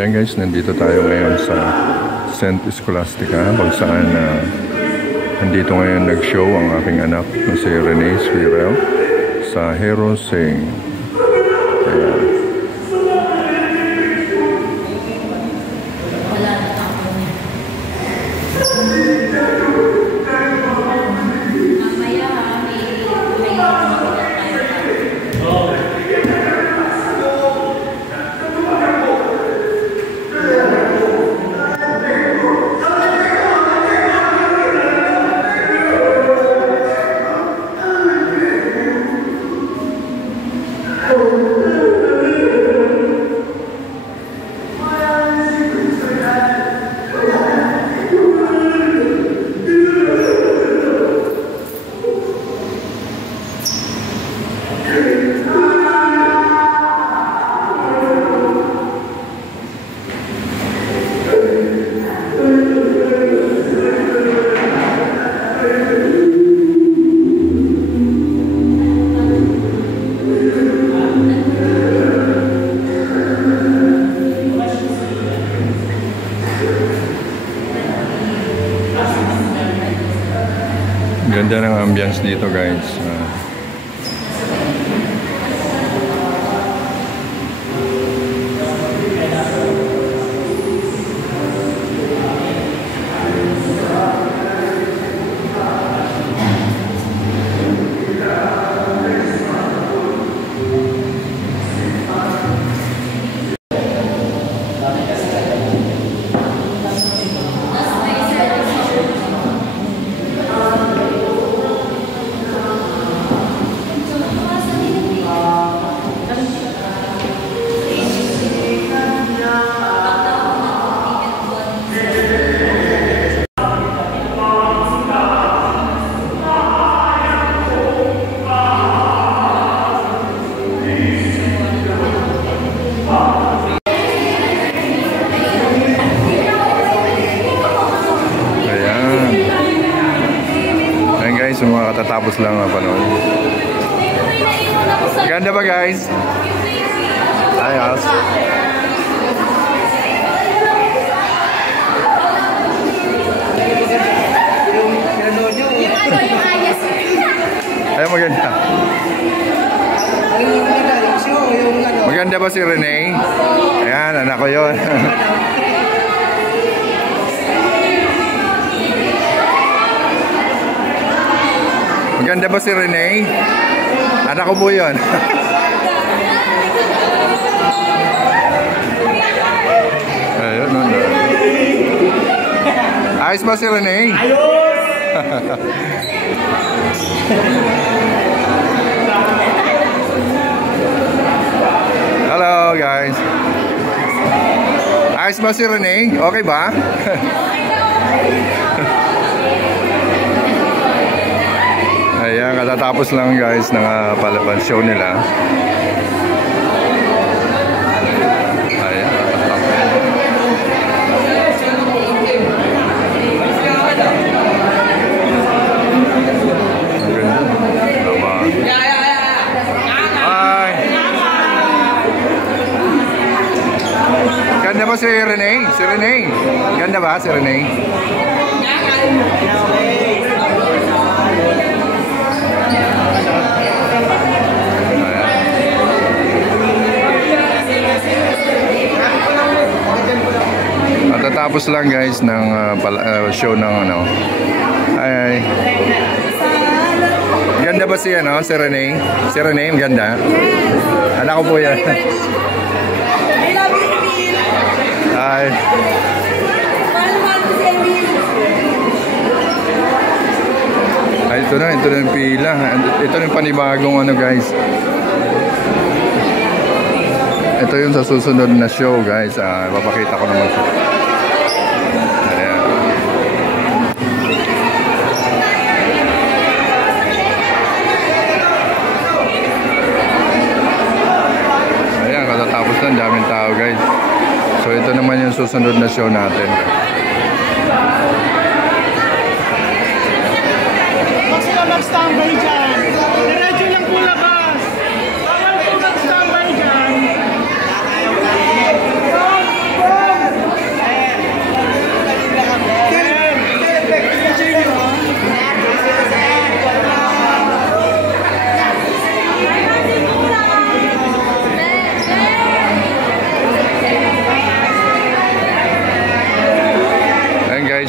Ayan guys, nandito tayo ngayon sa St. Scholastica, kung saan nandito ngayon nag-show ang aking anak na si Rene Squirrel sa Hero Sing. Ayan. Ganda ng ambience dito guys. So mga katatapos lang ang panood. Ganda ba guys? Ayos. Ay maganda. Maganda ba si Rene? Ayan, anak ko yun. Maganda ba si Rene? Anak ko po yun. Ayun, ayos ba si Rene? Ayos! Hello guys. Ayos ba si Rene? Okay ba? Ayan, katatapos lang guys ng palaban show nila. Ayan, hi! Ganda ba si Rene? Si Rene? Ganda ba si Rene? Matatapos lang guys ng show ng ano. Ay. Ganda ba si ano, si Rene? Si Rene, ganda? Yes. Anak ko po yan. I love you, Emil. Ay. Ay, ito na yung pila. Ito na yung panibagong ano guys. Ito yung sa susunod na show guys. Papakita ko naman siya. Ayan. Ayan, katatapos na. Daming tao guys. So ito naman yung susunod na show natin. Huwag sila mag-standby dyan. Diretso lang po labas. Bawal po mag-standby dyan.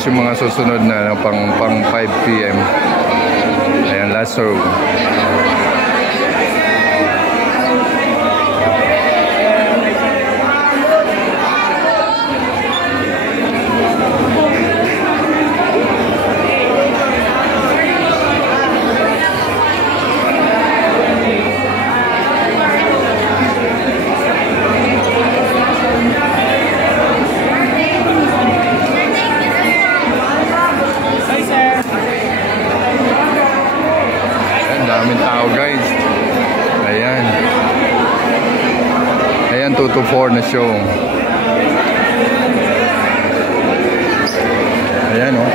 guys yung mga susunod na pang 5 PM. Ayan, last row. Daming tao guys. Ayan. Ayan, 2 to 4 na show. Ayan oh.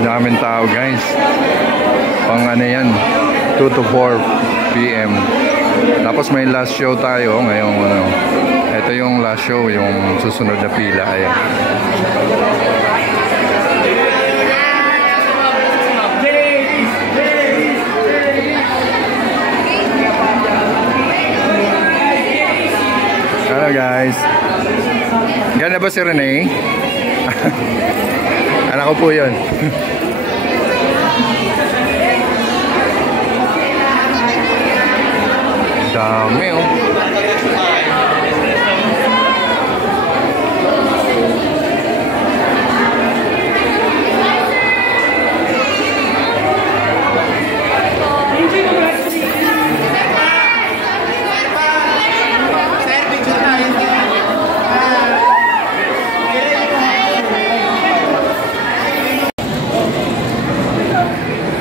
Daming tao guys. Pang ano yan, 2 to 4 PM. Tapos may last show tayo ngayong ano. Ito yung last show, yung susunod na pila. Ayan. Hello guys. Ganda ba si Rene? Anak ko po yun. Dami oh.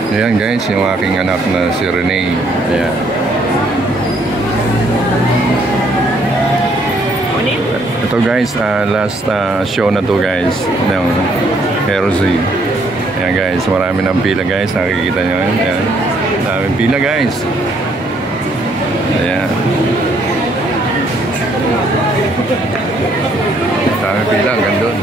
Ayan guys, yung aking anak na si Rene. Ayan. Ito guys, last show na to guys ng Heroes. Ayan guys, marami ng pila guys. Nakikita nyo yun. Ayan. Daming pila guys. Ayan. Daming pila, hanggang doon.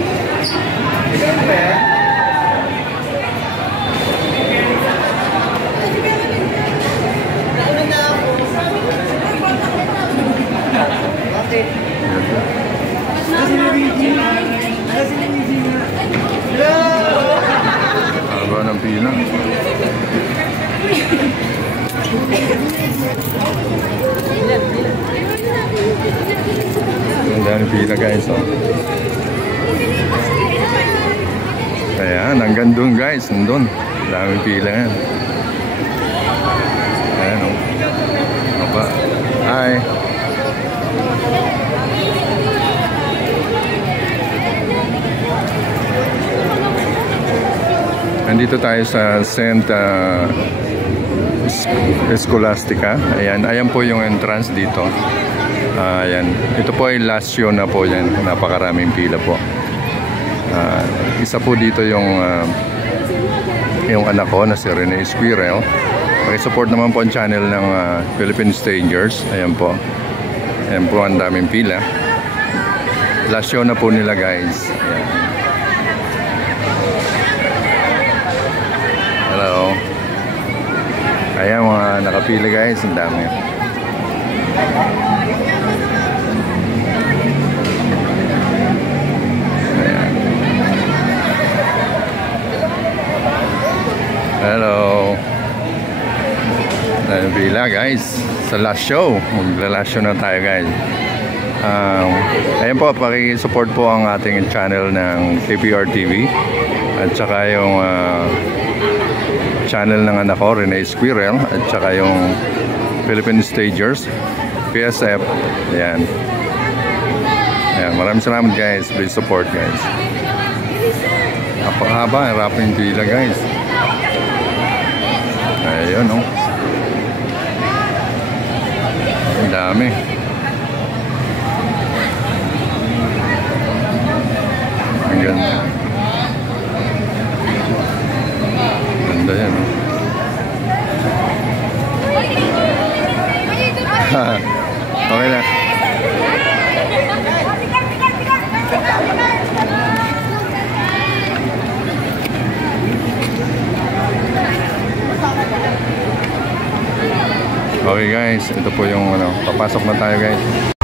Haba ng pila. Ang daming pila guys oh. Ayan, hanggang doon guys, nandun. Daming pila yan. Ayan oh. Haba. Hi. Nandito tayo sa St. Scholastica. Ayan, ayan po yung entrance dito. Ayan. Ito po ay last show na po yan. Napakaraming pila po. Isa po dito yung anak ko na si Rene Esquirel. Pakisupport naman po ang channel ng Philippine Strangers. Ayan po. Ayan po, ang daming pila. Last show na po nila guys. Ayan. Hello. Ayan mga nakapila guys, ang dami. Ayan. Hello. Nakapila guys sa last show. Magla-last show na tayo guys. Ayan po, pakisupport po ang ating channel ng KPR TV at saka yung channel ng anak ko, Rene Esquirel, at saka yung Philippine Stagers, PSF. Ayan. Ayan. Maraming salamat guys. Please support guys. Napakahaba. Harap yung pila guys. Ayun oh. Ang dami. ganda. Ganda yan, no? Okay na. Okay guys, ito po yung ano, papasok na tayo guys.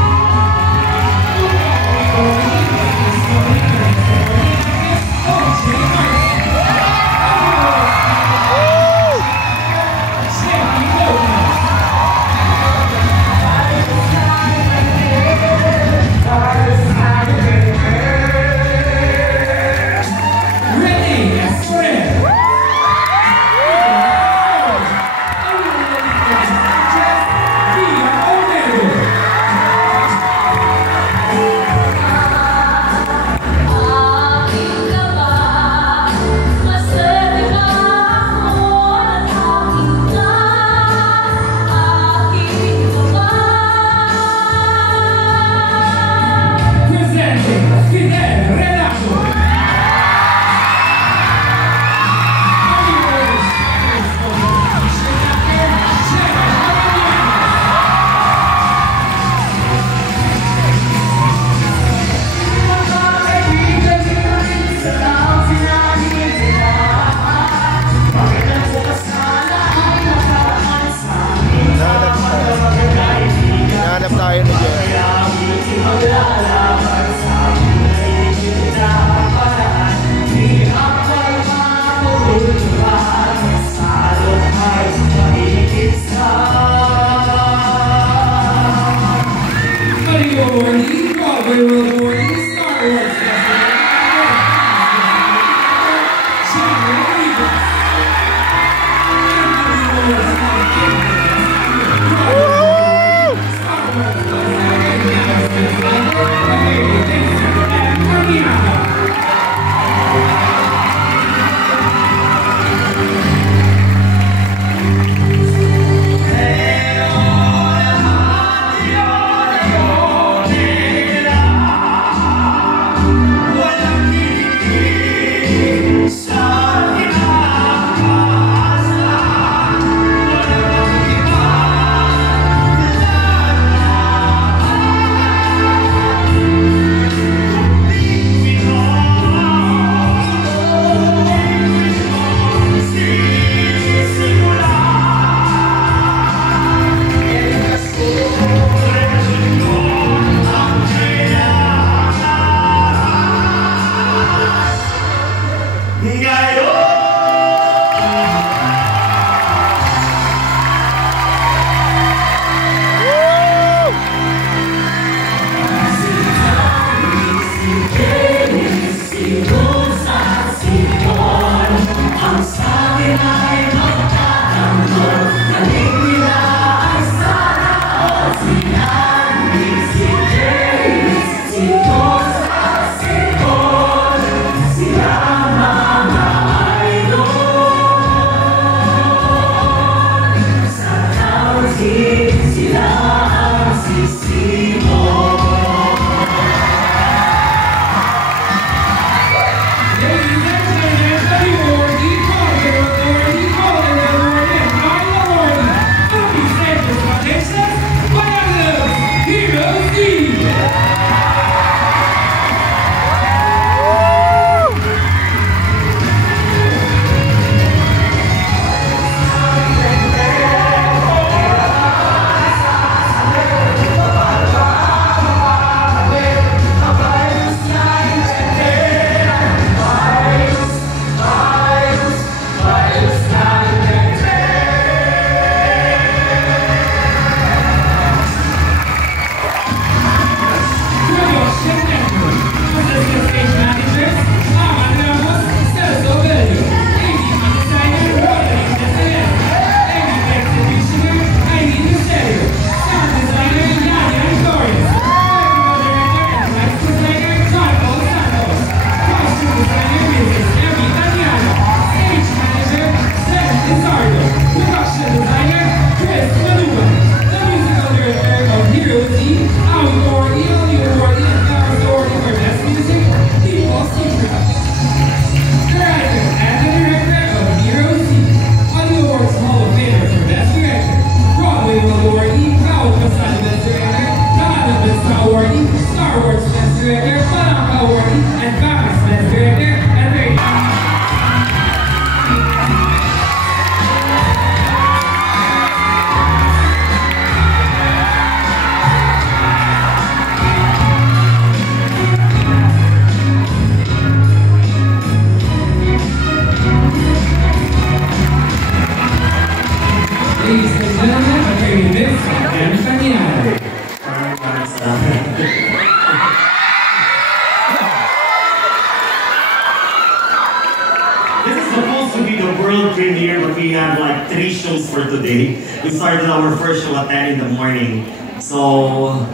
This is supposed to be the world premiere, but we have like 3 shows for today. We started our first show at 10 in the morning. So,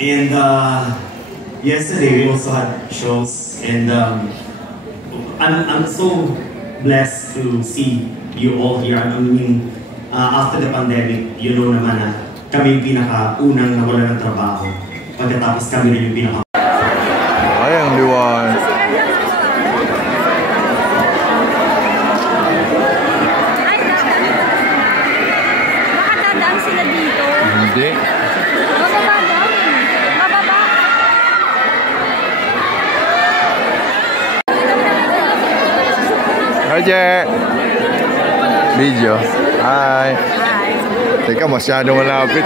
and yesterday we also had shows, and I'm so blessed to see you all here. I mean, after the pandemic, you know naman na kami yung pinaka-unang nawala ng trabaho. Pagkatapos kami rin yung pinaka... Ay, ang liwan. Makatandaan sila dito. Hindi. Mababa daw. Mababa. Hi, Je. Video. Hi. Teka, masyadong malapit.